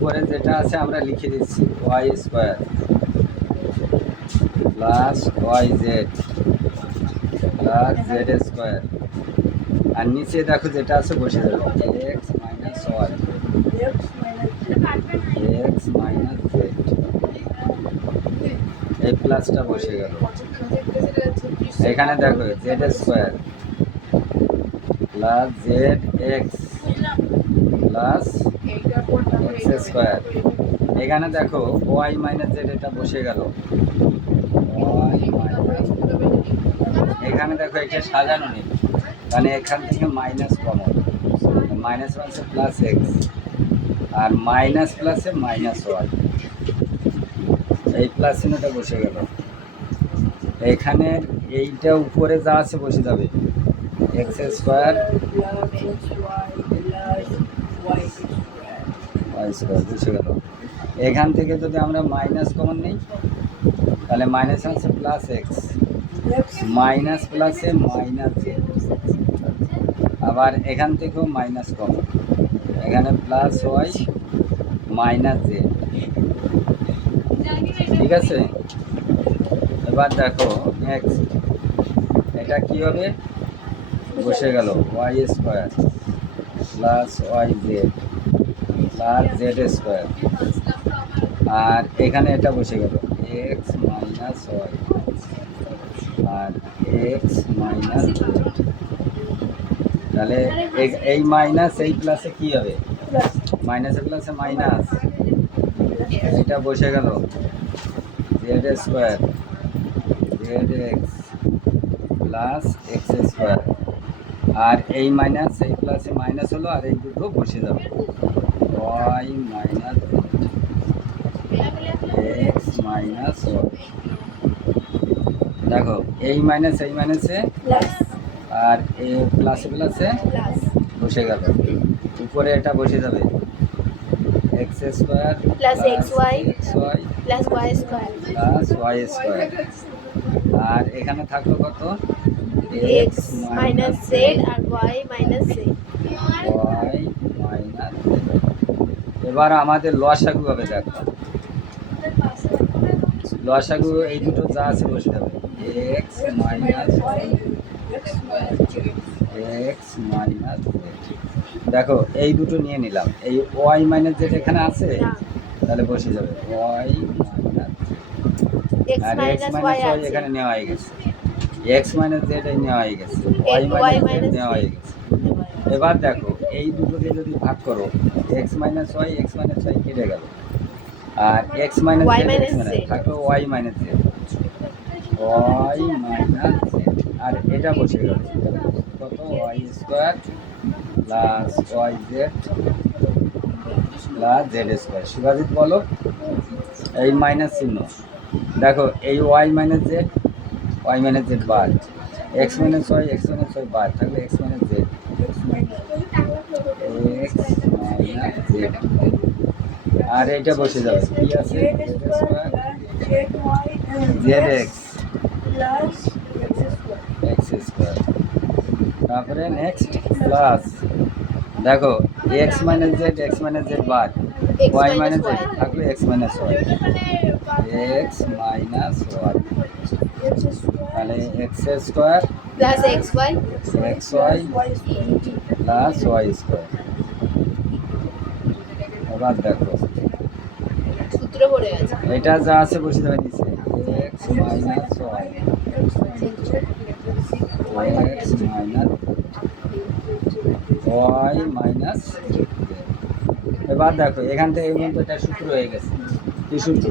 উপরে যেটা আছে আমরা লিখে দিচ্ছি Y square plus Y Z plus Z square, আর নিচে দেখো যেটা আছে বসে যাবে X minus Y X minus Z, এই প্লাসটা বসে গেল। এখানে দেখো Z square plus Z x plus x square, এখানে দেখো ওয়াই মাইনাস জেড এটা বসে গেল ওয়াই মাইনাস, এখানে দেখো এটা সাজানো নেই, মানে এখান থেকে মাইনাস কমন, মাইনাস ওয়ানসে প্লাস এক্স আর মাইনাস প্লাসে মাইনাস ওয়াই, এই প্লাস চিহ্নটা বসে গেল। এখানে এইটা উপরে যা আছে বসে যাবে এক্স স্কোয়ার ওয়াই স্কোয়ার বসে গেল। এখান থেকে যদি আমরা মাইনাস কমন নিই তাহলে মাইনাস আছে প্লাস এক্স মাইনাস প্লাসে মাইনাস জেড, আবার এখান থেকেও মাইনাস কমন, এখানে প্লাস ওয়াই মাইনাস জেড, ঠিক আছে। এবার দেখো নেক্সট এটা কী হবে, বসে গেল y square plus Y Z plus Z square, আর এখানে এটা বসে গেল এক্স মাইনাস ওয়াই আর এক্স মাইনাস জেড, তাহলে এই মাইনাস এই প্লাসে কী হবে, মাইনাসে প্লাসে মাইনাস, এটা বসে গেল z square z x plus x square, আর এই মাইনাস এই প্লাসে মাইনাস হলো, আর এই দুটো বসে যাবে Y minus X minus Y. দেখো এই মাইনাস এই মাইনাসে আর এ প্লাসে প্লাসে বসে গেল, উপরে এটা বসে যাবে x square plus x Y plus Y square plus Y square, আর এখানে থাকলো কত এক্স মাইনাস জেড আর y minus Z. Y minus z. এবার আমাদের লসাগু হবে, দেখো লসাগু এই দুটো যা আছে বসে যাবে X minus X minus Z, দেখো এই দুটো নিয়ে নিলাম, এই ওয়াই মাইনাস জেড এখানে আছে তাহলে বসে যাবে ওয়াই মাইনাস আর এক্স মাইনাস ওয়াই এখানে নেওয়া হয়ে গেছে, এক্স মাইনাস জেড এই নেওয়া হয়ে গেছে, ওয়াই মাইনাস জেড নেওয়া হয়ে গেছে। এবার দেখো এই দুটোকে যদি ভাগ করো এক্স মাইনাস ওয়াই কেটে গেল, আর এক্স মাইনাস জেড থাকলো y minus Z Y minus z, আর এটা বসে গেল কত y square plus Y Z plus Z square. Shibajit বলো এই মাইনাস চিহ্ন, দেখো এই ওয়াই মাইনাস জেড বাদ, এক্স মাইনাস ওয়াই বাদ, থাকলে এক্স মাইনাস জেড আর এইটা বসে যাবে কি আছে জেড এক্স স্কোয়ার, তারপরে নেক্সট প্লাস দেখো এক্স মাইনাস জেড বাদ, ওয়াই মাইনাস জেড থাকলে এক্স মাইনাস ওয়াই তাহলে X square plus x Y plus Y square. এবার দেখো সূত্র পড়ে গেছে, এটা যা আছে বসে যাবে নিচে X minus Y X minus Y minus. এবার দেখো এখান থেকে এই পর্যন্ত এটা সূত্র হয়ে গেছে, কি সূত্র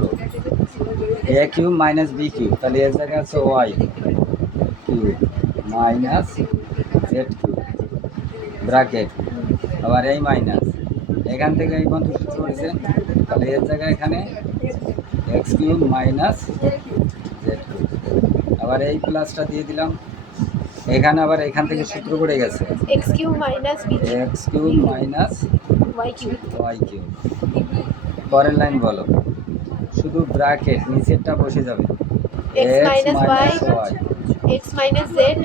A cube minus B cube, তাহলে এর জায়গায় আছে Y cube minus Z cube bracket, আবার এই মাইনাস এখান থেকে এই পর্যন্ত সূত্র হয়েছে, তাহলে এর জায়গায় এখানে x cube minus Z cube, আবার এই প্লাসটা দিয়ে দিলাম, এখানে আবার এখান থেকে সূত্র পড়ে গেছে X cube minus Y cube. পরের লাইন বলো, শুধু ব্র্যাকেট নিচেরটা বসে যাবে X minus Y X minus Z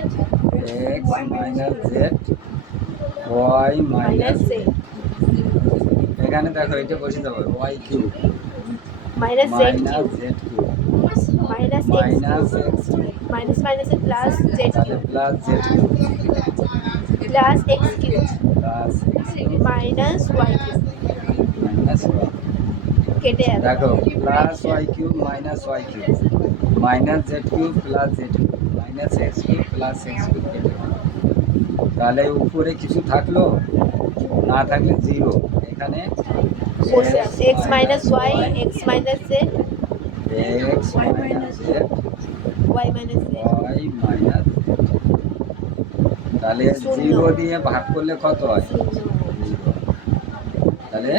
Y minus Z. এখানে দেখো এটা বসে যাবে Y cube minus Z minus cube Z cube minus minus X X cube minus মাইনাসে প্লাস জেড তাহলে cube plus Z cube plus X cube plus X cube minus Y cube minus Y কেটে যাবে দেখো plus Y cube minus Y cube minus Z cube plus Z cube minus X cube plus X cube কেটে গেল। তাহলে উপরে কিছু থাকলো না থাকলে জিরো এখানে বসে আছে X minus Y X minus Z X minus Z Y minus Z Y minus তাহলে শূন্য। জিরো দিয়ে ভাগ করলে কত হয় শূন্য জিরো তাহলে